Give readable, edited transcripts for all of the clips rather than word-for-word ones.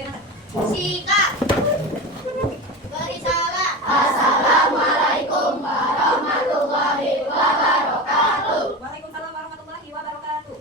Sikat. Berisalah. Assalamualaikum warahmatullahi wabarakatuh. Waalaikumsalam warahmatullahi wabarakatuh.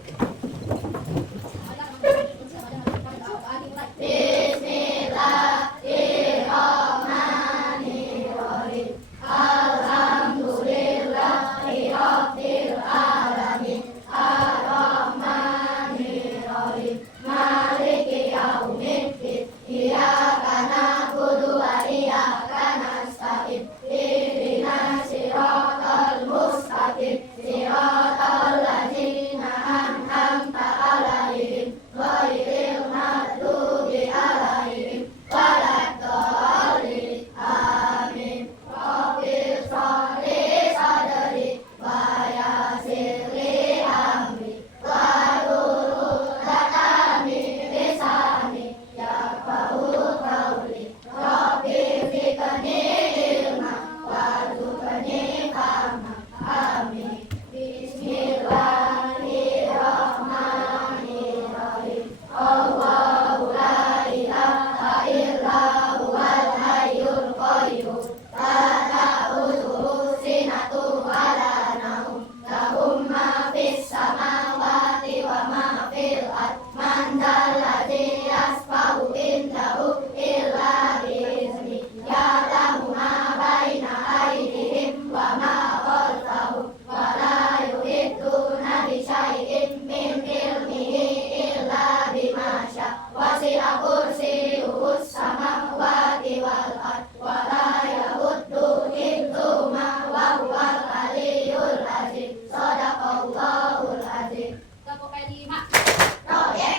Bismillahirrahmanirrahim. Alhamdulillahirabbil alamin. Arrahmanirrahim. Maliki yaumiddin. Iyyaka na'budu wa iyyaka nasta'in. Ihdinas siratal mustaqim. Siratal ladzina an'amta 'alaihim ghairil maghdubi 'alaihim waladdallin. Amin. Rabbil sholli sadri wa yassir li amri wahlul 'uqdatam min lisani yafqahu qawli. Rabbi zidni ilma warzuqni fahma. Amin. Bismillahirrahmanirrahim. Allahu la ilaha illa huwal hayyul qayyum. La ta'khudhuhu sinatun wa la nawm. Lahu ma fis samawati wa ma fil ardh. Man dzalladzi yashfa'u indahu illa bi'idznih. Ya'lamu ma baina aydihim wa ma khalfahum. Wa la yuhidduna bi syai'in min ilmihi illa bima syaa'. Wasi'a kursiyyuhus samawati wal ardh. Wa la ya'uddu hifdzuhuma wa huwal 'aliyyul 'azim. Shadaqallahul 'azim. Kelompok 5. Proyek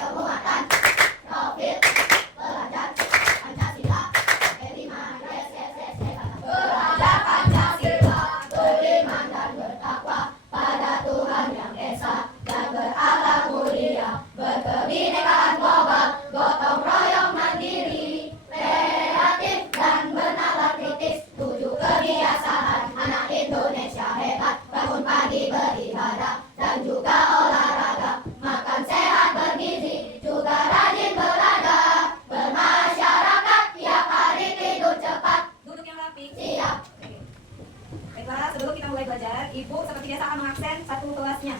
penguatan profil pelajar Pancasila kelima belajar Pancasila beriman dan bertakwa pada Tuhan yang esa dan berakhlak mulia, berkebinekaan global, gotong royong mandiri, kreatif dan bernalar kritis, tujuh kebiasaan anak Indonesia hebat, bangun pagi beribadah dan juga olahraga, makan sehat bergizi, juga rajin belajar, bermasyarakat tiap hari tidur cepat. Duduk yang rapi. Siap. Baiklah, sebelum kita mulai belajar, Ibu seperti biasa akan mengaksen satu kelasnya.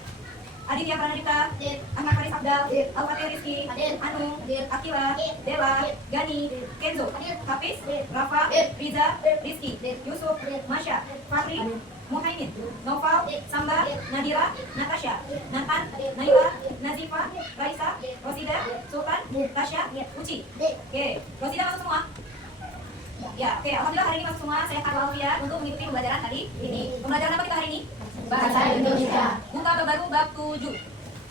Aditya Pranadita, Ahmad Faris Abdal, Al-Fatih Rizky, Anung, Akila, Dela, Gani, Kenzo, Hafiz, Rafa, Riza, Rizky, Yusuf, Masya, Fahri, Muhaimin, Noval, Samba, Nadira, Natasha, Nathan, Naila, Nazifa, Raisa, Rosida, Sultan, Tasya, Uci. Oke, Rosida masuk semua? Ya, oke. Alhamdulillah hari ini masuk semua. Saya Karla Alfia untuk mengikuti pembelajaran hari ini. Pembelajaran apa kita hari ini? Bahasa Indonesia. Buka bab baru bab 7.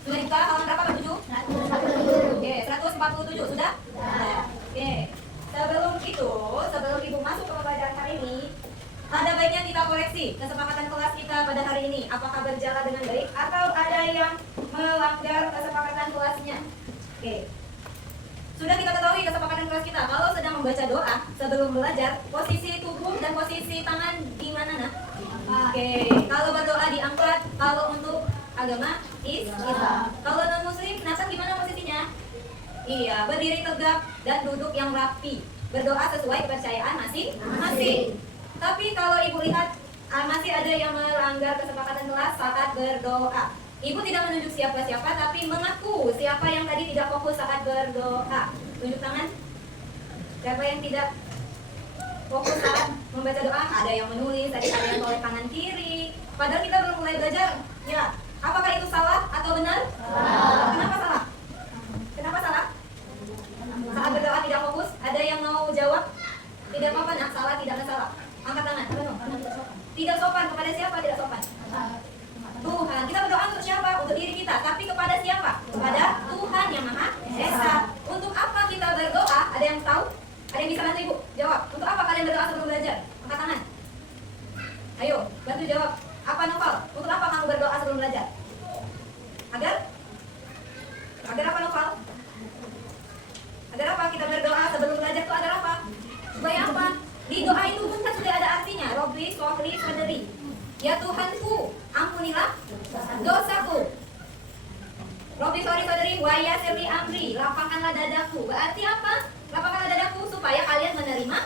Sudah dibuka halaman berapa bab 7? 147. Oke, 147 sudah? Oke. Sebelum Ibu masuk ke pembelajaran hari ini, ada baiknya kita koreksi kesepakatan kelas kita pada hari ini. Apakah berjalan dengan baik atau ada yang melanggar kesepakatan kelasnya? Oke. Sudah kita ketahui kesepakatan kelas kita. Kalau sedang membaca doa sebelum belajar, posisi tubuh dan posisi tangan di mana, Nak? Oke. Kalau berdoa diangkat, kalau untuk agama Islam. Kalau non muslim, Nathan gimana posisinya? Iya, berdiri tegak dan duduk yang rapi. Berdoa sesuai kepercayaan masing-masing. Tapi kalau Ibu lihat masih ada yang melanggar kesepakatan kelas saat berdoa. Ibu tidak menunjuk siapa-siapa, tapi mengaku siapa yang tadi tidak fokus saat berdoa. Tunjuk tangan. Siapa yang tidak fokus saat membaca doa? Ada yang menulis, tadi ada yang toleh kanan kiri. Padahal kita belum mulai belajar. Ya, apakah itu salah atau benar? Kenapa salah? Kenapa salah? Saat berdoa tidak fokus. Ada yang mau jawab? Tidak apa-apa, nak. Salah tidak salah. Angkat tangan. Tidak sopan. Kepada siapa tidak sopan? Tuhan. Kita berdoa untuk siapa? Untuk diri kita. Tapi kepada siapa? Kepada Tuhan yang Maha Esa. Untuk apa kita berdoa? Ada yang tahu? Ada yang bisa bantu Ibu? Jawab. Untuk apa kalian berdoa sebelum belajar? Angkat tangan. Ayo, bantu jawab. Apa Noval? Untuk apa kamu berdoa sebelum belajar? Agar? Agar apa Noval? Agar apa kita berdoa sebelum belajar itu agar apa? Supaya apa? Di doa itu pun kan sudah ada artinya. Robbi, Sofri, Sadari. Ya Tuhanku, ampunilah dosaku. Robbi, sorry, sadari, waya Serli Amri, lapangkanlah dadaku. Berarti apa? Lapangkanlah dadaku supaya kalian menerima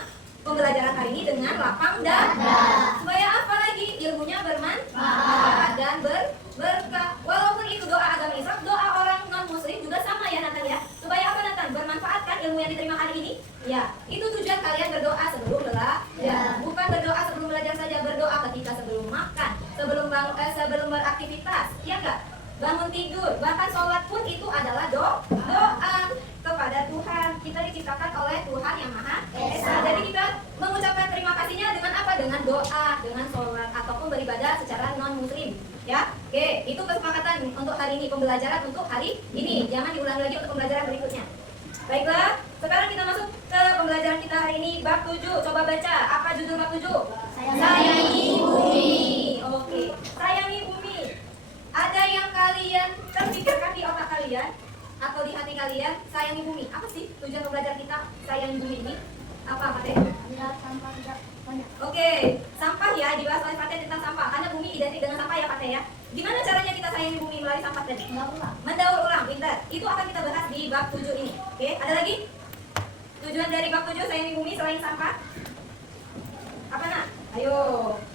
pembelajaran hari ini dengan lapang dada. Supaya apa lagi? Ilmunya bermanfaat dan berkah. Walaupun itu doa agama Islam, doa orang non muslim juga sama ya Nathan ya. Supaya apa Nathan? Bermanfaat kan ilmu yang diterima hari ini? Ya, itu tujuan kalian berdoa sebelum belajar. Bukan berdoa sebelum belajar saja, berdoa ketika sebelum makan, sebelum beraktivitas, ya enggak? Bangun tidur, bahkan sholat pun itu adalah doa kepada Tuhan. Kita diciptakan oleh Tuhan yang Maha Esa. Jadi kita mengucapkan terima kasihnya dengan apa? Dengan doa, dengan sholat, ataupun beribadah secara non muslim. Ya, oke, itu kesepakatan untuk hari ini, pembelajaran untuk hari ini. Jangan diulangi lagi untuk pembelajaran berikutnya. Baiklah, sekarang kita masuk ke pembelajaran kita hari ini, bab 7. Coba baca, apa judul bab 7? Sayangi bumi. Oke, sayangi bumi. Ada yang kalian terpikirkan di otak kalian atau di hati kalian, sayangi bumi. Apa sih tujuan pembelajaran kita sayangi bumi ini? Apa Fateh? Sampah tidak banyak. Oke, sampah ya, dibahas oleh Fateh tentang sampah. Karena bumi identik dengan sampah ya Fateh ya. Gimana caranya kita sayangi bumi melalui sampah tadi? Mendaur ulang, pintar. Itu akan kita bahas di bab 7 ini. Oke, ada lagi? Tujuan dari bab 7 sayangi bumi selain sampah? Apa nak? Ayo,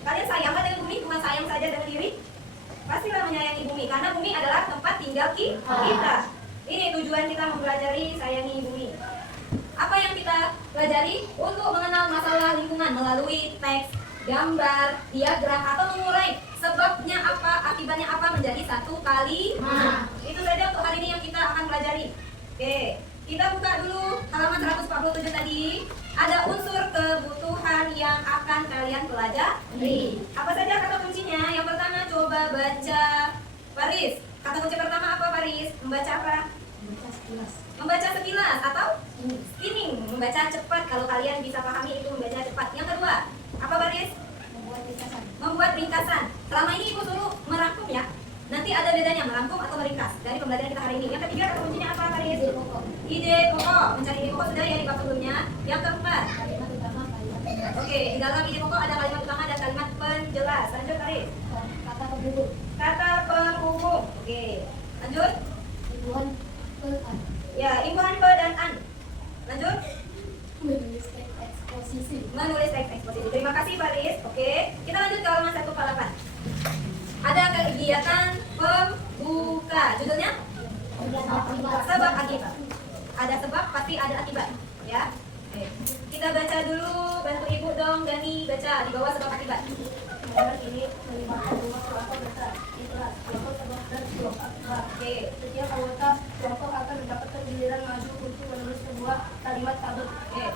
kalian sayang kan dengan bumi? Bukan sayang saja dengan diri? Pastilah menyayangi bumi, karena bumi adalah tempat tinggal kita. Ini tujuan kita mempelajari sayangi bumi. Apa yang kita pelajari? Untuk mengenal masalah lingkungan melalui teks, gambar, diagram, atau mengurai sebabnya apa, akibatnya apa menjadi satu kalimat. Itu saja untuk hari ini yang kita akan pelajari. Oke, kita buka dulu halaman 147 tadi. Ada unsur kebutuhan yang akan kalian pelajari. Apa saja kata kuncinya? Yang pertama coba baca. Paris, kata kunci pertama apa Paris? Membaca apa? Membaca sekilas atau skimming, membaca cepat. Kalau kalian bisa pahami itu membaca cepat. Yang kedua, apa Paris? Membuat ringkasan. Selama ini ibu suruh merangkum ya. Nanti ada bedanya merangkum atau meringkas dari pembelajaran kita hari ini. Yang ketiga kata kuncinya apa Paris? Ide pokok. Mencari ide pokok sudah ya di bab sebelumnya. Yang keempat, oke, di dalam ide pokok ada kalimat utama dan kalimat penjelas. Lanjut Paris. Kata penghubung. Oke, lanjut. Ya, imbuhan pe dan an. Lanjut. Menulis teks eksposisi. Terima kasih Paris. Oke, kita lanjut ke halaman 148. Ada kegiatan pembuka. Judulnya? Sebab akibat. Ada sebab pasti ada akibat. Ya. Oke. Kita baca dulu. Bantu ibu dong Dani baca di bawah sebab akibat. Ini melibatkan dua kelompok besar, itulah kelompok sebab dan kelompok akibat. Oke. Setiap anggota kelompok akan mendapatkan giliran maju untuk menulis sebuah kalimat tabel. Oke.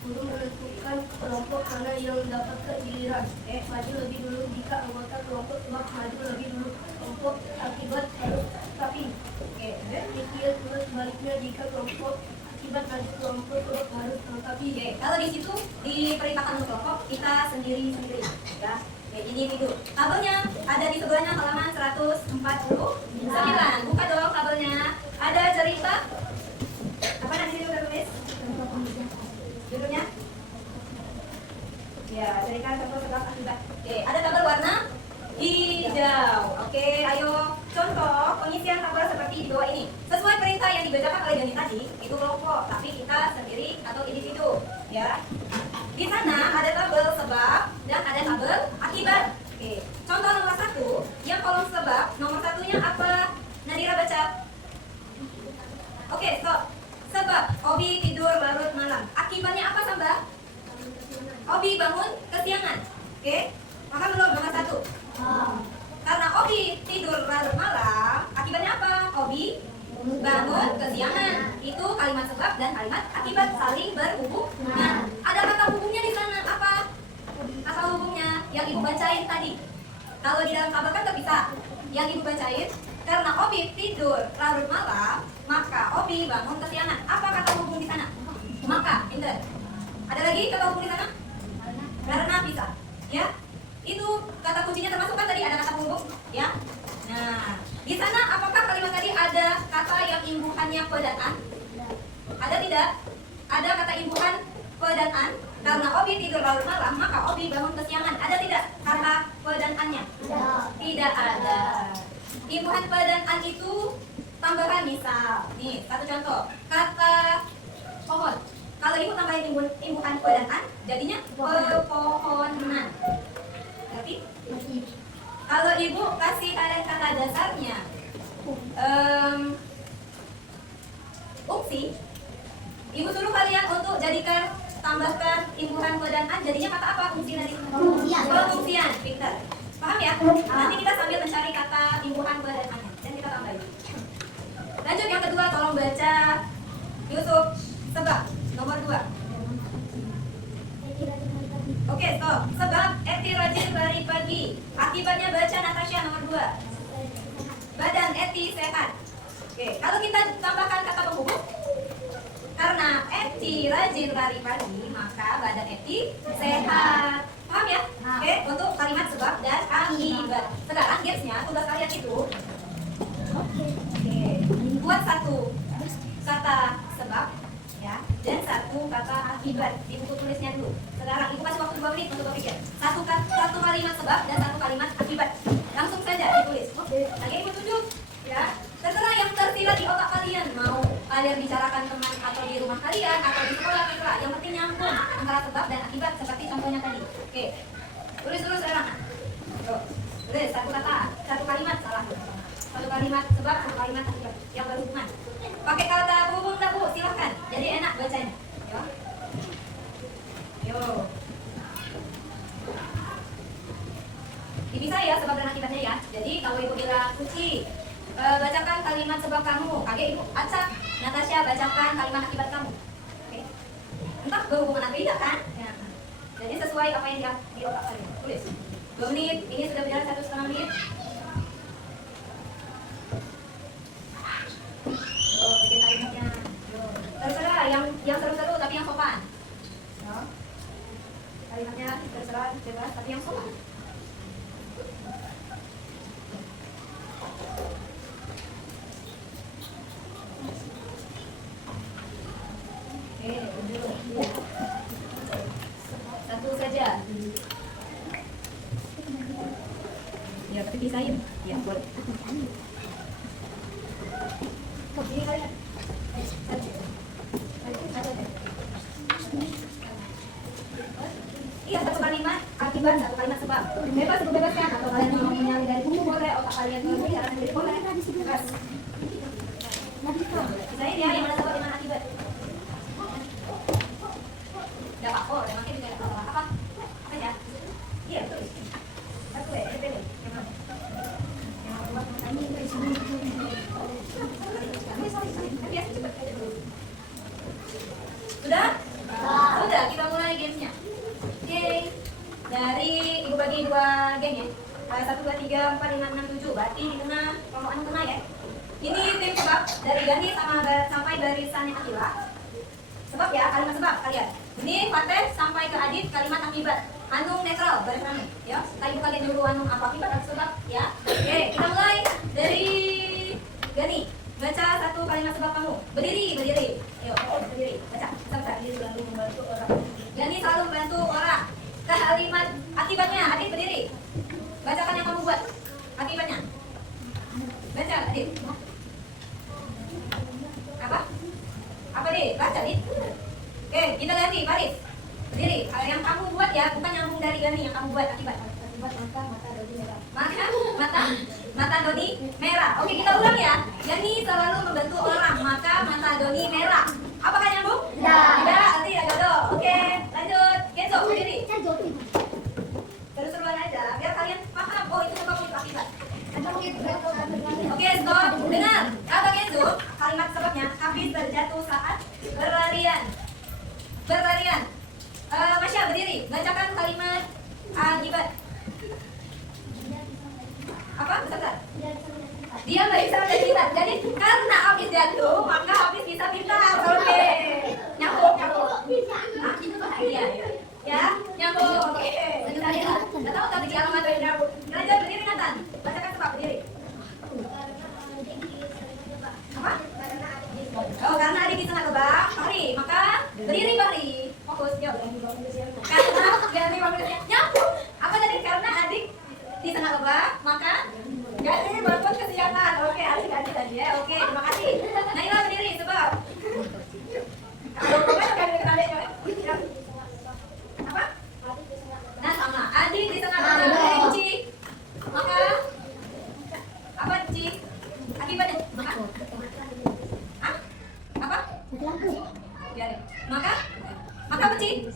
Guru menentukan kelompok mana yang mendapatkan giliran. Maju lebih dulu jika anggota kelompok sebab maju lebih dulu. Kelompok akibat harus tapi. Oke. Demikian pula sebaliknya jika kelompok akibat maju kelompok sebab harus melengkapi. Oke. Kalau di situ diperintahkan untuk kelompok, kita sendiri-sendiri ya. Oke, individu. Tabelnya ada di sebelahnya halaman 149. Buka dong tabelnya. Ada cerita. Apa nanti sini udah tulis? Judulnya? Ya, cerita contoh sebab akibat. Oke, ada tabel warna hijau. Oke, ayo contoh pengisian tabel seperti di bawah ini. Sesuai perintah yang dibacakan oleh Dani tadi, itu kelompok, tapi kita sendiri atau individu, ya. Di sana ada tabel sebab dan ada tabel akibat. Oke, contoh nomor 1, yang kolom sebab, nomor satunya apa? Nadira baca. Oke, stop. Sebab Obi tidur larut malam. Akibatnya apa Samba? Obi bangun kesiangan. Oke, maka belum nomor 1. Karena Obi tidur larut malam, akibatnya apa? Obi bangun kesiangan. Itu kalimat sebab dan kalimat akibat saling berhubungan. Ada kata hubungnya di sana apa? Kata hubungnya yang ibu bacain tadi. Kalau di dalam tabel kan terpisah. Yang ibu bacain, karena Obi tidur larut malam, maka Obi bangun kesiangan. Apa kata hubung di sana? Maka, pinter. Ada lagi kata hubung di sana? Karena bisa. Ya, itu kata kuncinya termasuk kan tadi ada kata hubung, ya. Nah, di sana apakah kalimat tadi ada kata yang imbuhannya pe dan an? Ada tidak? Ada kata imbuhan pe dan an. Karena Obi tidur larut malam, maka Obi bangun kesiangan. Ada tidak kata pe dan an-nya? Tidak ada. Imbuhan pe dan an itu tambahan misal, nih satu contoh kata pohon. Kalau ibu tambahin imbuhan po dan an, jadinya pepohonan. Ngerti? Kalau ibu kasih kata dasarnya fungsi, ibu suruh kalian untuk jadikan tambahkan imbuhan po dan an, jadinya kata apa fungsi tadi? Fungsian, pintar. Paham ya? Nanti kita sambil mencari kata imbuhan po dan an dan kita tambahin. Lanjut yang kedua, tolong baca Yusuf sebab nomor 2. Oke, stop. Sebab Eti rajin lari pagi. Akibatnya baca Natasha nomor 2. Badan Eti sehat. Oke, kalau kita tambahkan kata penghubung, karena Eti rajin lari pagi, maka badan Eti sehat. Paham ya? Oke, untuk kalimat sebab dan akibat. Sekarang guysnya, tugas kalian itu buat satu kata sebab ya dan satu kata akibat di buku tulisnya dulu. Sekarang ibu kasih waktu 2 menit untuk berpikir. Satu kalimat sebab dan satu kalimat akibat. Langsung saja ditulis. Lagi ibu tunjuk ya. Terserah yang tersirat di otak kalian, mau kalian bicarakan teman atau di rumah kalian atau di sekolah, terserah. Yang penting nyambung antara sebab dan akibat seperti contohnya tadi. Oke, tulis dulu sekarang. Tulis satu kata, satu kalimat, salah. Satu kalimat sebab, satu kalimat akibat yang berhubungan. Pakai kata berhubung dah bu, silahkan. Jadi enak bacanya. Yo. Bisa ya sebab dan akibatnya ya. Jadi kalau ibu bilang Suci, bacakan kalimat sebab kamu. Kakek ibu acak. Natasha bacakan kalimat akibat kamu. Oke. Entah berhubungan atau tidak kan? Ya. Jadi sesuai apa yang di otak kalian. Tulis. 2 menit. Ini sudah berjalan 1,5 menit. Bikin kalimatnya. Terserah yang seru-seru tapi yang sopan. Kalimatnya terserah bebas tapi yang sopan. Oke, satu saja. Ya, tapi pisahin. Ya, boleh. Iya, satu kalimat akibat, satu kalimat sebab. Bebas itu bebaskan atau kalian mau menyalin dari buku boleh, otak kalian mau bicara sendiri boleh. Bebas. Pisahin ya, yang mana sebab, yang mana akibat. Gak apa-apa, emangnya juga gak apa-apa. Apa ya? Iya, betul. Satu ya, ini yang mana? Sudah? Sudah, kita mulai gamesnya. Oke. Dari ibu bagi 2 game ya. 1, 2, 3, 4, 5, 6, 7. Berarti di tengah kelompok anu tengah ya. Ini tim sebab dari Gani sampai barisannya Akila. Sebab ya, kalimat sebab kalian. Ini Fateh sampai ke Adit kalimat akibat. Anu netral barisannya ya. Tadi bukan dulu anu apa akibat atau sebab ya. Oke, kita mulai dari Gani. Baca satu kalimat sebab kamu. Berdiri. Yuk, berdiri. Baca. Sebentar, ini selalu membantu orang. Gani selalu membantu orang. Kalimat akibatnya, Adit berdiri. Bacakan yang kamu buat. Akibatnya. Baca, Adit. Apa deh? Baca, Adit. Oke, kita ganti, baris. Berdiri. Yang kamu buat ya, bukan nyambung dari Gani, yang kamu buat akibat. Akibat mata Dodi merah. Mata Dodi merah. Oke, kita ulang ya. Gani selalu membantu orang, maka mata Dodi merah. Apakah nyambung? Tidak, nanti ya jodoh. Oke, lanjut. Kenzo, berdiri. Terus-terusan aja, biar kalian paham. Oh, itu sebab itu akibat. Oke, stop. Dengar. Kata Kenzo, kalimat sebabnya habis terjatuh saat berlarian. Masya berdiri. Bacakan kalimat akibat. Apa? Bentar. Dia nggak bisa menjadi pintar. Jadi karena habis jatuh, maka habis bisa pintar. Oke. Nyambung. Iya. Ya, nyambung. Oke. Nggak tahu tadi alamat dari nyambung. Lanjut berdiri Nathan. Bacakan sebab berdiri. Apa? Oh, karena adik di tengah kebak, Fahri, maka berdiri Fahri. Fokus, yuk. Karena ganti waktunya. Nyambung. Apa tadi? Karena adik di tengah kebak, maka ganti berbuat kesiangan. Oke, adik tadi ya. Oke, terima kasih. Biarin. Maka apa Ci?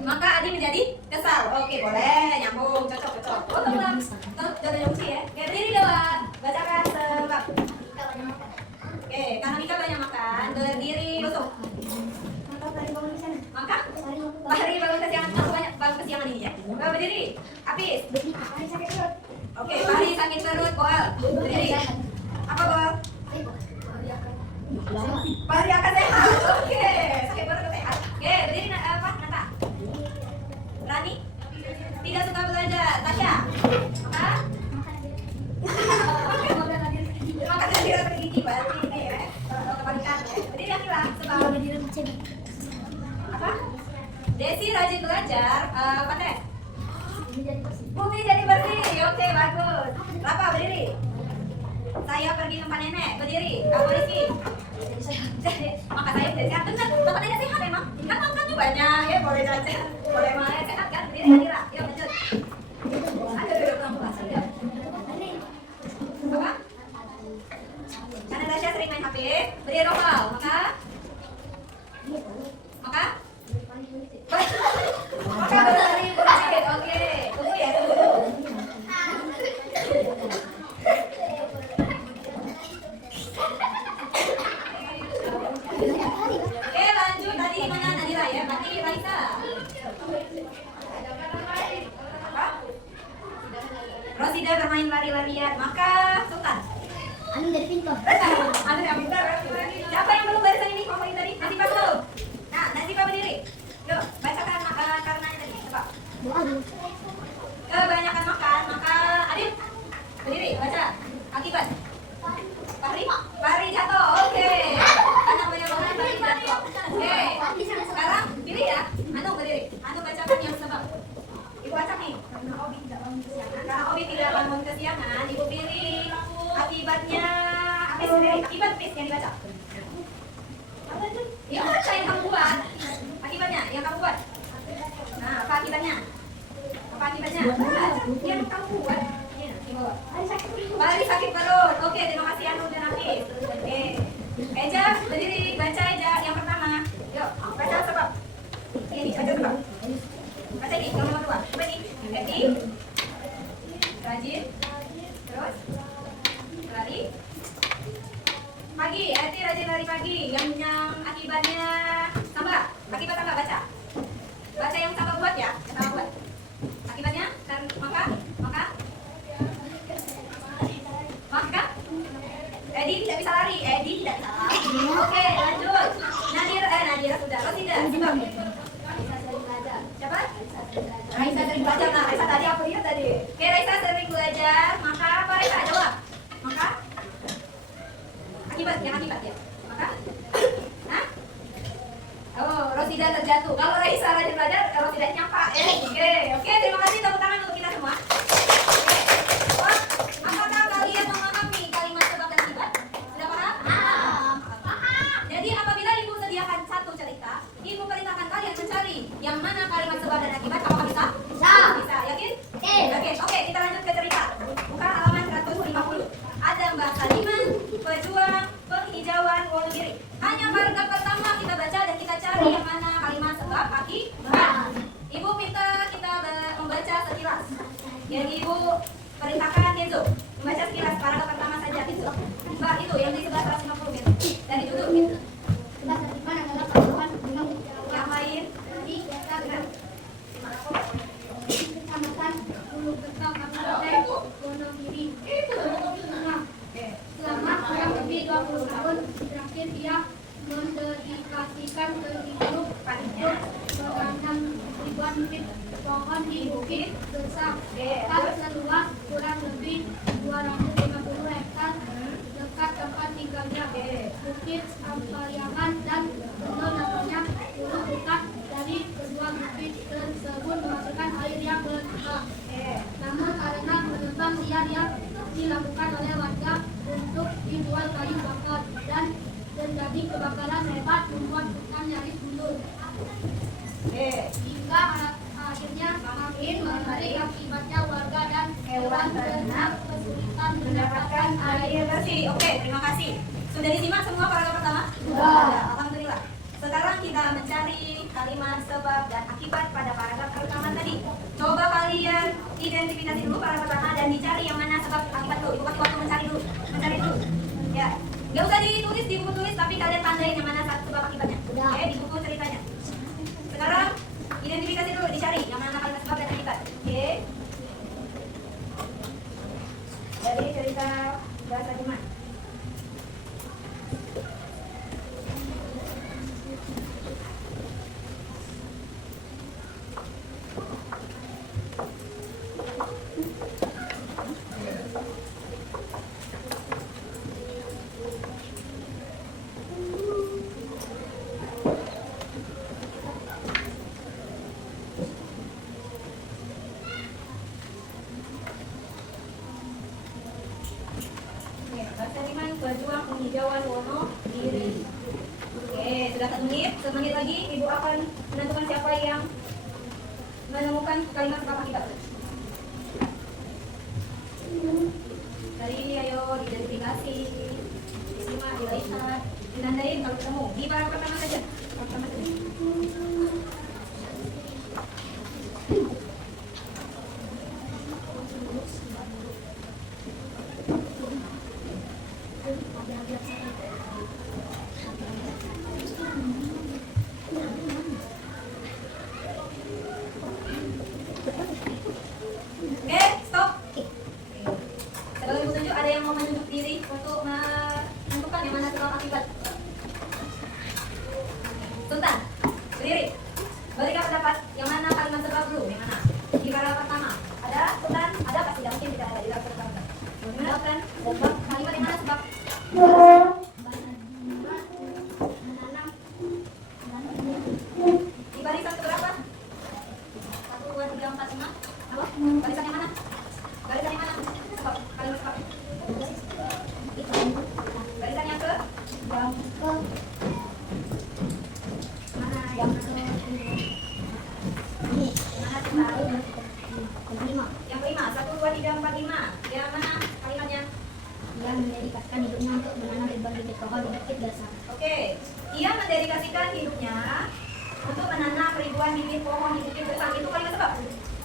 Maka Adi menjadi kesal. Oke, boleh nyambung, cocok. Oh, teman. Jodoh Ci ya. Oke, berdiri dewan. Bacakan sebab. Oke, karena Mika banyak makan, berdiri usuk. Maka Fahri bangun kesiangan, kamu banyak bangun kesiangan ini ya. Berdiri, habis. Oke, Fahri sakit perut, Boal. Berdiri. Apa Boal? Fahri akan sehat. Oke, sakit perut sehat. Oke, berdiri apa? Nata. Rani? Tidak suka belajar. Tasya? Maka? Maka tadi rasa gigi, berarti ini ya. Kebalikan ya. Berdiri Akila, sebab. Apa? Desi rajin belajar, pandai. Bumi jadi bersih, oke bagus. Rapa berdiri. Saya pergi tempat nenek, berdiri. Kamu Rizky. Maka saya udah sehat, benar. Tempat nenek sehat emang. Kan makannya banyak, ya boleh jajan, boleh makan sehat kan. Berdiri Akila, yuk lanjut. Aduh, pelan-pelan saja. Apa? Karena Tasya sering main HP, berdiri Romal, maka berlari bukit, oke. Tunggu ya, tunggu. Oke, lanjut tadi mana Nadira ya? Berarti Raisa. Apa? Rosida bermain lari-larian, maka Sultan. Anu dari pintu. Anu yang pintar. Siapa yang belum barisan ini? Ngomongin tadi. Nanti pas belum. Nah, nanti Pak berdiri. Yuk, bacakan karenanya tadi. Coba. Kebanyakan makan, maka Adit berdiri, baca. Akibat. Fahri jatuh. Oke. Karena banyak makan, Fahri jatuh. Oke. Sekarang pilih ya. Anu berdiri. Anu bacakan yang sebab. Ibu acak nih. Karena Obi tidak bangun kesiangan, Ibu pilih. Akibatnya. Akibat please yang dibaca. Ya baca yang kamu buat. Akibatnya yang kamu buat. Nah, apa akibatnya? Apa akibatnya? Yang kamu buat. Ini di bawah. Fahri sakit perut. Oke, terima kasih Anu dan Afif. Oke. Eja berdiri, baca Eja yang pertama. Yuk, baca sebab. Ini baca sebab. Baca ini yang nomor 2. Coba nih. Happy. Rajin. Terus lari. Pagi, Eti rajin lari pagi. Yang akibatnya tambah. Akibat tambah baca. Baca yang tambah buat ya. Yang tambah buat. Akibatnya dan maka Edi tidak bisa lari. Edi tidak bisa lari. Oke, lanjut. Nadira sudah. Rosida. Sebab. Siapa? Raisa sering belajar. Nah, Raisa tadi apa dia tadi? Oke, Raisa sering belajar. Maka apa Raisa? Jawab. Maka akibat ya. Maka oh, Rosida terjatuh. Kalau Raisa rajin belajar, kalau tidak nyampak. Oke, terima kasih tepuk tangan untuk kita semua. Wah, apakah kalian memahami kalimat sebab dan akibat? Sudah paham? Paham. Jadi apabila Ibu sediakan satu cerita, Ibu perintahkan kalian mencari yang mana kalimat sebab dan akibat. Apakah bisa? Bisa. Yakin? Yakin. Oke, kita lanjut ke cerita. Buka halaman 150. Ada Mbak Saliman, pejuang penghijauan Wonogiri. Hanya paragraf pertama kita baca dan kita cari yang mana kalimat sebab akibat. Ibu minta kita membaca sekilas. Jadi Ibu perintahkan Kenzo membaca sekilas paragraf pertama saja Kenzo. Mbak itu yang di sebelah 150 Kenzo. Dan ditutup Kenzo. Yang lain di Instagram. Kecamatan Hulu Bekam, Kabupaten Wonogiri. Selama kurang lebih 20 tahun terakhir dia mendedikasikan kehidup untuk menanam ribuan bibit pohon di Bukit Besar seluas kurang lebih 250 hektar dekat tempat tinggalnya. Bukit Ampaliangan dan betul namanya Hulu Bekam. Dari kedua bukit tersebut menghasilkan air yang berlimpah. Namun karena menebang liar yang dilakukan oleh warga untuk dijual kayu bakar dan terjadi kebakaran hebat membuat hutan nyaris mundur. Hingga akhirnya makin menarik akibatnya warga dan hewan ternak kesulitan mendapatkan air bersih. Oke, terima kasih. Sudah disimak semua paragraf pertama? Sudah. kalimat sebab dan akibat pada paragraf pertama tadi. Coba kalian identifikasi dulu paragraf pertama dan dicari yang mana sebab akibat dulu. Ibu kasih waktu mencari dulu. Ya, nggak usah ditulis di buku tulis, tapi kalian tandain yang mana sebab akibatnya. Oke, di buku ceritanya. Sekarang identifikasi dulu, dicari yang mana kalimat sebab dan akibat. Oke. Dari cerita bahasa Jerman. Bahasa Jerman, pejuang penghijauan wono diri. Oke, sudah 1 menit. 1 menit lagi Ibu akan menentukan siapa yang menemukan kalimat sebab akibat. Dari ini ayo diidentifikasi, disimak, dilihat, ditandai kalau ketemu. Di paragraf pertama saja. Pertama saja. Oke, stop. Sebelum Ibu tunjuk, ada yang mau menunjuk diri untuk menentukan yang mana sebab akibat? Sultan, berdiri. Berikan pendapat yang mana kalimat sebab dulu, yang mana? Di paragraf pertama. Ada Sultan? Ada apa? Tidak mungkin tidak ada di paragraf pertama. Gimana Sultan? Sebab kalimat yang mana sebab? Di barisan keberapa? 1, 2, 3, 4, 5. Apa? Barisan yang mana? Barisan yang mana? Sebab, kalimat sebab. Barisan yang ke? Mana yang ke? Mana sebab? Yang kelima, 1, 2, 3, 4, 5. Yang mana kalimatnya? Yang mendedikasikan hidupnya untuk menanam ribuan bibit pohon di bukit dasar. Oke, ia mendedikasikan hidupnya untuk menanam ribuan bibit pohon di bukit besar. Itu kalimat sebab?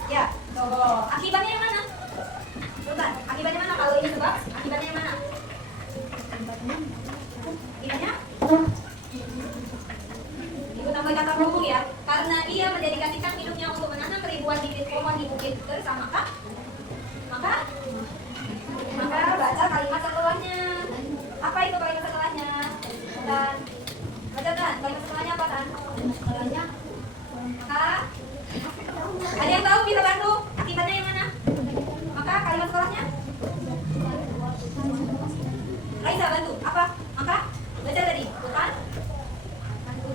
Ya, coba. Akibatnya yang mana? Sultan, akibatnya mana kalau ini sebab? Akibatnya yang mana? Akibatnya? Ibu tambah kata berhubung ya. Karena ia mendedikasikan hidupnya untuk menanam ribuan bibit pohon di bukit besar, maka baca kalimat setelahnya. Apa itu kalimat setelahnya? Dan baca kan, kalimat setelahnya apa kan? Sekolahnya Maka ada yang tahu bisa bantu? Akibatnya yang mana? Maka kalimat setelahnya? Raisa bantu. Apa? Maka baca tadi. Hutan.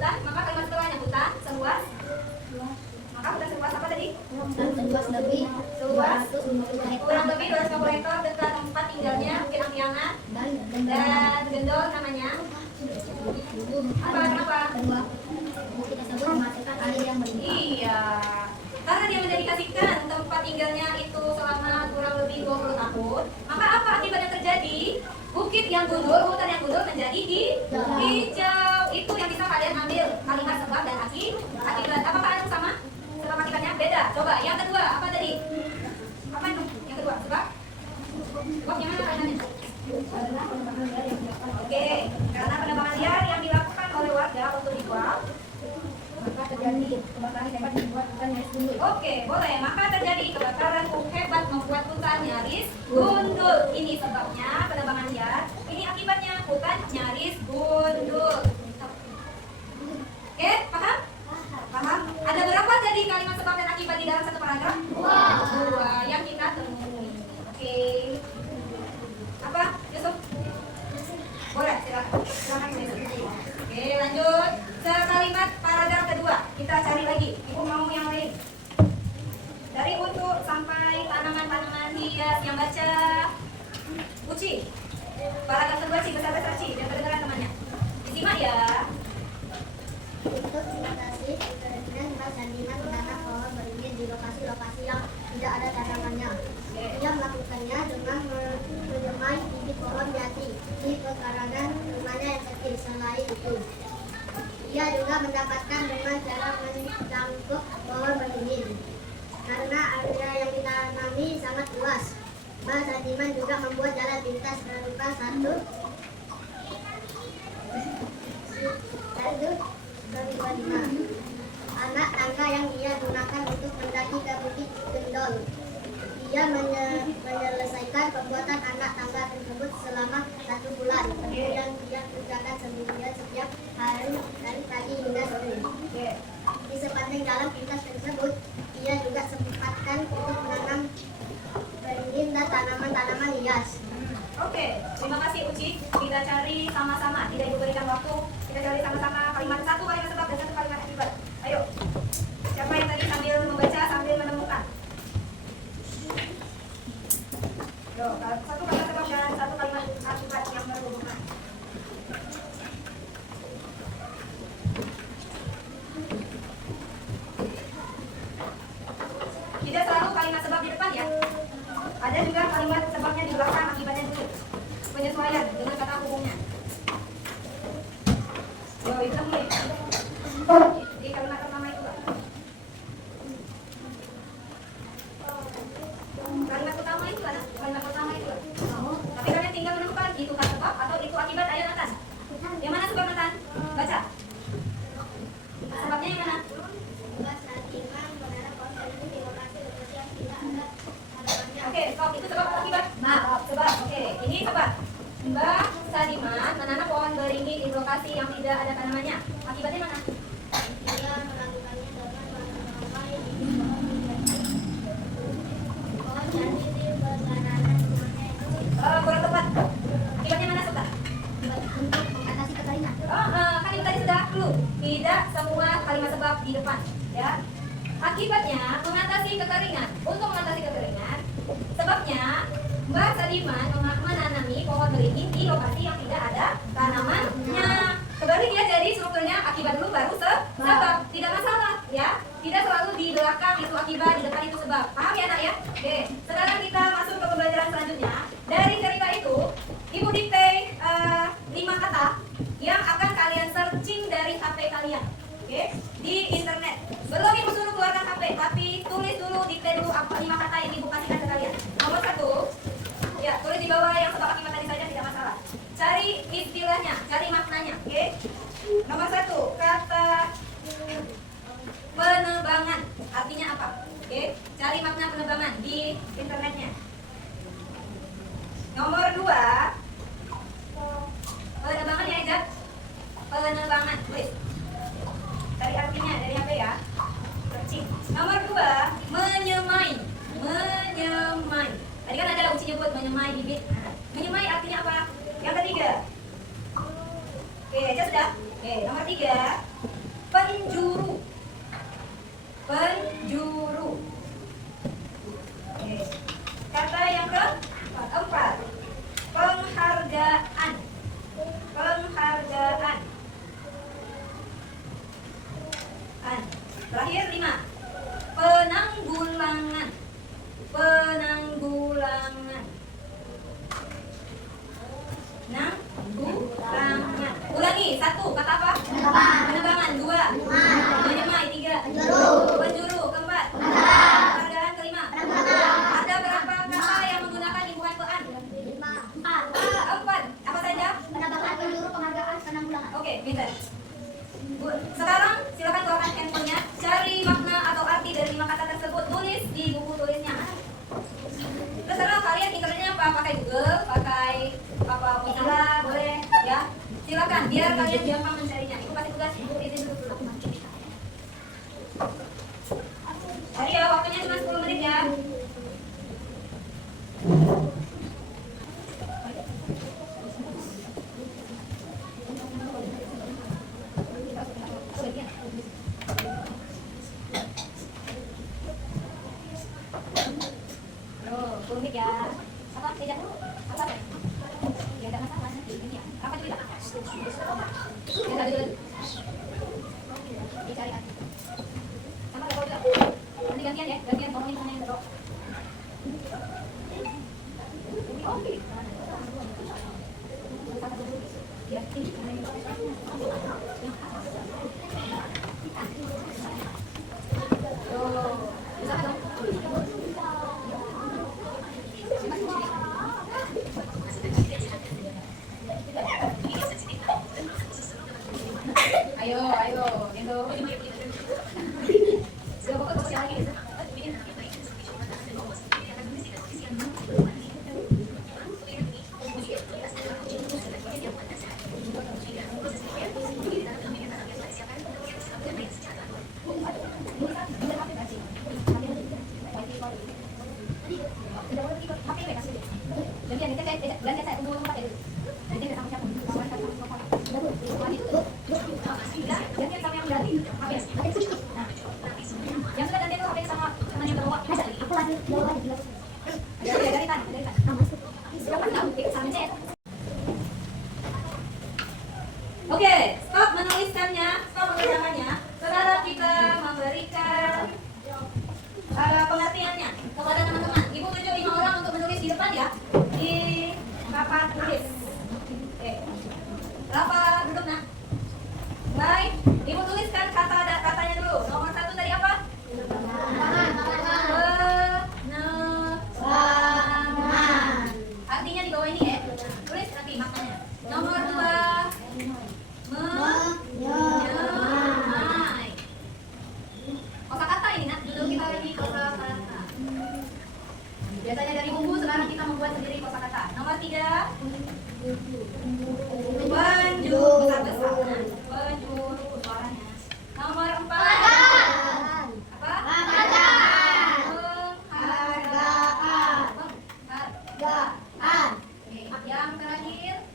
Maka kalimat setelahnya hutan seluas. Maka hutan seluas apa tadi? seluas lebih Seluas 250 hektar kurang lebih 250 hektar dekat tempat tinggalnya Bukit Angkiangan dan Gendol namanya. Apa? Kenapa? kedua bukit tersebut menghasilkan air yang berlimpah. Iya, karena dia mendedikasikan tempat tinggalnya itu selama kurang lebih 20 tahun. Maka apa akibat yang terjadi? Bukit yang gundul, hutan yang gundul menjadi hijau. Itu yang bisa kalian ambil kalimat sebab dan akibat. Apakah itu sama? Sebab akibatnya beda. Coba yang kedua apa tadi? Apa itu? Yang kedua sebab? Sebab yang mana kalimatnya? Oke, karena penebangan liar yang dilakukan oleh warga untuk dijual, maka terjadi kebakaran hebat membuat hutan nyaris gundul. Oke, boleh. Maka terjadi kebakaran hebat membuat hutan nyaris gundul. Ini sebabnya penebangan liar. Ini akibatnya hutan nyaris gundul. Oke, paham? Paham? Ada berapa jadi kalimat sebab dan akibat di dalam satu paragraf? Dua yang kita temui. Oke. Apa, Yusuf? Boleh, silakan Yusuf. Oke, lanjut. Sekalimat paragraf kedua. Kita cari lagi. Ibu mau yang lain. Dari untuk sampai tanaman-tanaman hias yang baca Uci. Paragraf kedua Ci, besar-besar Ci. Dan kedengeran temannya. Disimak ya. Untuk mengatasi kekeringan Mbak Sandiman menanam pohon beringin di lokasi-lokasi yang tidak ada tanamannya. Ia melakukannya dengan menyemai bibit pohon jati di pekarangan rumahnya yang kecil. Selain itu, ia juga mendapatkan dengan cara Mbak Sadiman juga membuat jalan pintas berupa satu anak tangga yang dia gunakan untuk mendaki ke Bukit Gendol. Dia menyelesaikan pembuatan anak tangga tersebut selama 1 bulan. Kemudian dia kerjakan sendirian setiap hari dari pagi hingga sore. Di sepanjang jalan pintas tersebut, ia juga sempatkan untuk menanam beringin dan tanaman-tanaman hias. Oke, terima kasih Uci. Kita cari sama-sama, tidak ibu berikan waktu. Kita cari sama-sama kalimat satu kalimat sebab dan satu kalimat akibat. Ayo, siapa yang tadi sambil membaca sambil menemukan? Yo, satu kalimat sebab dan satu kalimat akibat yang berhubungan. Tidak selalu kalimat sebab di depan ya. Ada juga kalimat sebabnya di belakang, akibatnya dulu. Penyesuaian dengan kata hubungnya. Yo, itu mulai. Di kalimat pertama itu Pak. Kalimat utama itu kan? Kalimat pertama itu. Tapi kalian tinggal menemukan itu kata sebab atau itu akibat. Ayo Nathan. Yang mana sebab Nathan? Baca. Sebabnya yang mana? Oke, stop. Itu sebab atau akibat? Sebab. Oke, ini sebab. Mbak Sadiman menanam pohon beringin di lokasi yang tidak ada tanamannya. Akibatnya mana? Dia melakukannya dengan meramai di pohon jadi di perjalanan rumahnya itu Kurang tepat. Akibatnya mana Suta? untuk mengatasi kekeringan. Kan itu tadi sudah dulu. Tidak semua kalimat sebab di depan, ya. Akibatnya mengatasi kekeringan. Untuk mengatasi kekeringan, sebabnya Mbak Sadiman menanami pohon beringin di lokasi yang tidak ada tanamannya. Kembali ya, jadi strukturnya akibat dulu baru sebab. Tidak masalah, ya. Tidak selalu di belakang itu akibat, di depan itu sebab. Paham ya, Nak ya? Oke. Sekarang kita masuk ke pembelajaran selanjutnya. Dari cerita itu, Ibu dikte 5 kata yang akan kalian searching dari HP kalian. Oke? Di internet. Belum Ibu suruh keluarkan HP, tapi tulis dulu, dikte dulu 5 kata yang Ibu kasihkan ke kalian. Nomor 1, ya, tulis di bawah yang sebab akibat tadi saja, tidak masalah. Cari istilahnya, cari maknanya, oke? Nomor 1, kata penebangan. Artinya apa? Oke, cari makna penebangan di internetnya. Nomor 2, penebangan ya, Ejat. Penebangan, tulis. Cari artinya dari HP ya. Searching. Nomor 2, menyemai. Menyemai. Tadi kan ada Uci nyebut menyemai bibit. Menyemai artinya apa? Yang ketiga. Oke, aja sudah. Oke, nomor 3, penjuru. Penjuru. Oke. Kata yang keempat, penghargaan. Penghargaan. Terakhir 5, penanggulangan. Penanggulangan. Nanggulangan. Ulangi, 1, kata apa? Penebangan. 2, menyemai. 3, penjuru. Keempat, penghargaan. Kelima, ada berapa kata yang menggunakan imbuhan pean? 4. Apa saja? Penebangan, penjuru, penghargaan, penanggulangan. Oke, pintar. Sekarang silakan keluarkan handphonenya, cari makna atau arti dari 5 kata tersebut, tulis di buku tulisnya. Terserah kalian internetnya apa, pakai Google, pakai apa Mozilla, boleh ya. Silakan biar kalian gampang mencarinya. Ibu kasih tugas, Ibu izin dulu. Jadi ya, waktunya cuma 10 menit ya. Unik ya. Apa? Tidak dulu. Apa? Ya ada masalah. Ini ya. Apa juga? Ayo, itu. Sudah fokus yang lagi. Oke, stop menuliskannya, stop mengerjakannya. Sekarang kita memberikan pengertiannya kepada teman-teman. Ibu tunjuk 5 orang untuk menulis di depan ya, di papan tulis. Oke, berapa duduk nak? Baik, ibu tuliskan katanya dulu. Nomor 1 tadi apa? Penebangan. Artinya di bawah ini ya. Tulis nanti maknanya. Nomor 2, menyemai. Kosakata ini nak, dulu kita lagi kosakata. Biasanya dari buku, sekarang kita membuat sendiri kosakata. Nomor 3, penjuru besar-besar. Penjuru suaranya. Nomor 4, apa? Penghargaan. Yang terakhir,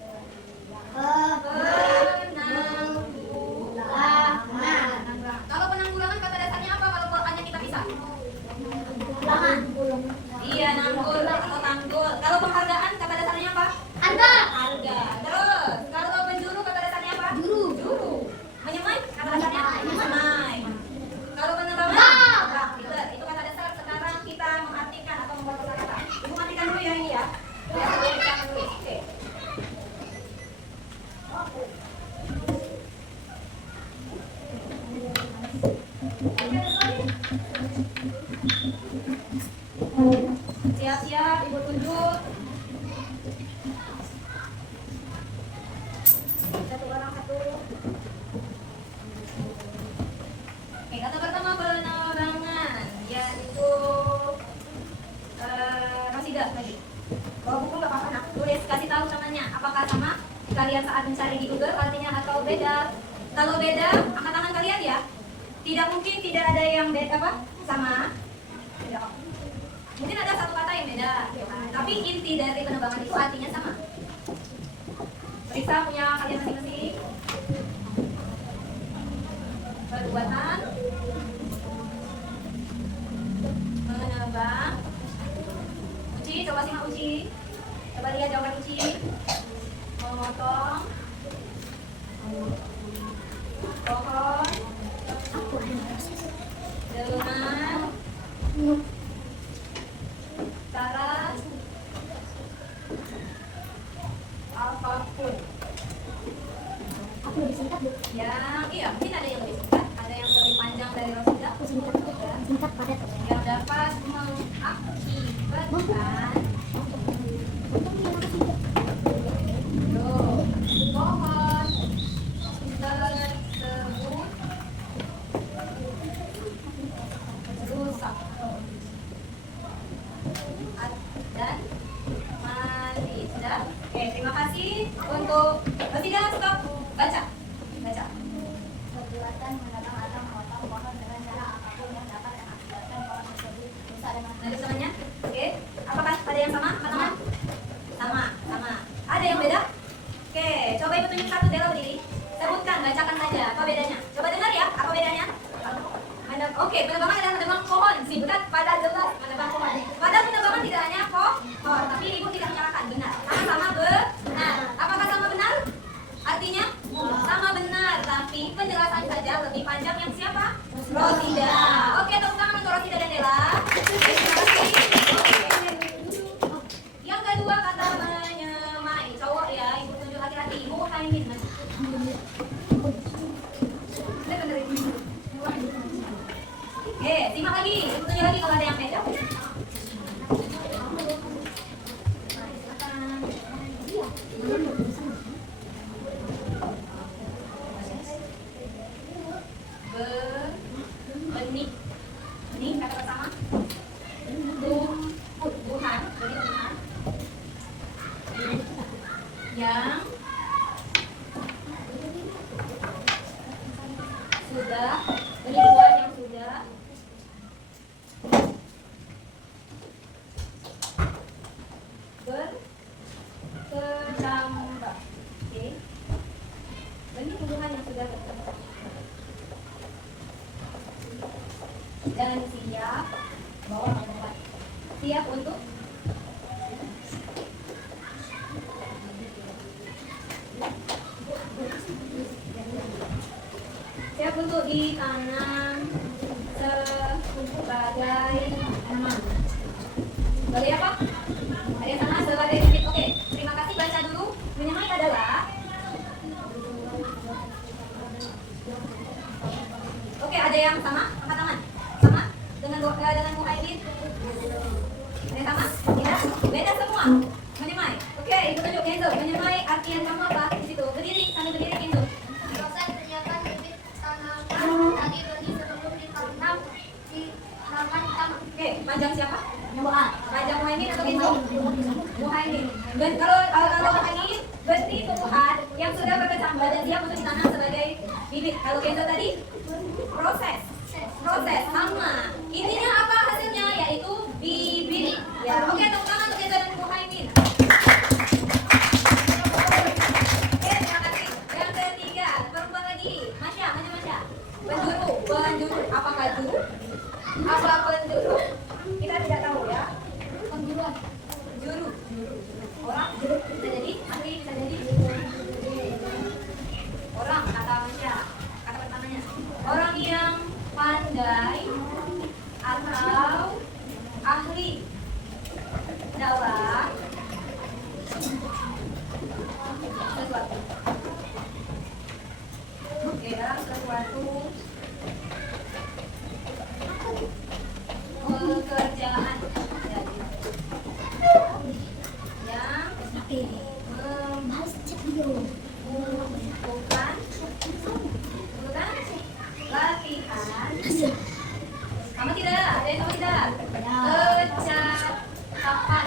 penanggulangan. Kalau penanggulangan kata dasarnya apa kalau Qurannya kita bisa? Iya, nanggul atau tanggul. Kalau penghargaan kata dasarnya apa? Harga. Terus, kalau penjuru kata dasarnya apa? Juru. Menyemai kata dasarnya menyemai. Kalau penebangan, itu kata dasar. Sekarang kita mengartikan atau membuat kata-kata. Ibu artikan dulu ya ini ya. Biar kita bisa menulis. Oke. Siap-siap, ibu tunjuk. Satu orang satu. Oke, kata pertama penebangan, yaitu Rasidah tadi. Bawa buku nggak apa-apa nak, tulis kasih tahu namanya. Apakah sama kalian saat mencari di Google artinya atau beda? Kalau beda, angkat tangan kalian ya. Tidak mungkin tidak ada yang beda apa? Sama. Tidak. Mungkin ada satu kata yang beda, ya kan? Tapi inti dari penebangan itu artinya sama. Periksa punya kalian masing-masing. Perbuatan menebang. Uci, coba simak Uci. Coba lihat jawaban Uci. Memotong pohon dengan cara apapun. Aku lebih singkat, Bu. Iya, mungkin ada yang lebih singkat, ada yang lebih panjang dari Rosidah. Aku singkat padat. Yang dapat mengakibatkan pohon tersebut rusak dan mati. Sudah? Oke, terima kasih untuk Rosidah. Stop. Baca. Perbuatan menebang atau memotong pohon dengan cara apapun yang dapat mengakibatkan pohon tersebut rusak dan mati. Ada semuanya? Oke. Apakah ada yang sama, teman-teman? Sama. Ada yang beda? Oke, coba ibu tunjuk satu, Bella berdiri. Sebutkan, bacakan saja. Apa bedanya? Coba dengar ya, apa bedanya? Oke, penebangan adalah menebang pohon. Sih, bukan pada jelas menebang pohon. Pada penebangan tidak hanya pohon, tapi ibu tidak menyalahkan, benar. Sama benar. Apakah sama benar? Artinya sama benar, tapi penjelasan saja lebih panjang yang siapa? Rosidah. Oke, tepuk tangan untuk Rosidah dan Della. Terima kasih. Yang kedua kata menyemai, cowok ya, ibu tunjuk laki-laki. Ibu mau kainin mas. Oke, simak lagi. Ibu tunjuk lagi kalau ada yang beda. benih. Benih kata bersama. Tumbuhan, benih tumbuhan. Yang sudah, benih tumbuhan yang sudah berkembang. Oke. Benih tumbuhan yang sudah berkembang. Dan siap bawa tempat. Siap untuk ditanam sebagai tanaman. Sebagai apa? Ada yang sama sebagai bibit. Oke, terima kasih. Baca dulu. Menyemai adalah. Oke, ada yang sama? Angkat tangan. Sama dengan Muhaimin? Ada yang sama? Tidak? Beda semua. Menyemai. Oke, itu tunjuk Kenzo. Menyemai artian kamu apa? Di situ. Berdiri, sambil berdiri Kenzo. Proses menyiapkan bibit tanaman tadi benih sebelum ditanam di halaman utama. Oke, panjang siapa? Muat. Panjang Muhaimin atau Kenzo? Muhaimin. Dan kalau Muhaimin, benih tumbuhan yang sudah berkecambah dan siap untuk ditanam sebagai bibit. Kalau Kenzo tadi, proses sama. Intinya apa hasilnya? Yaitu bibit. Ya, oke, tepuk tangan untuk Kenzo dan Muhaimin. Oke, terima kasih. Yang ketiga, perempuan lagi. Masya. Penjuru. Apakah juru? Apa penjuru? Kita tidak tahu ya. Juru. Orang bisa jadi, ahli bisa jadi. Orang kata Masya. Kata pertamanya. Orang yang pandai atau ahli dalam sesuatu. Oke, dalam sesuatu pekerjaan. Yang membutuhkan latihan. Sama tidak? Ada yang sama tidak? Kecakapan.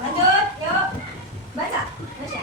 Lanjut, yuk. Baca. Masya.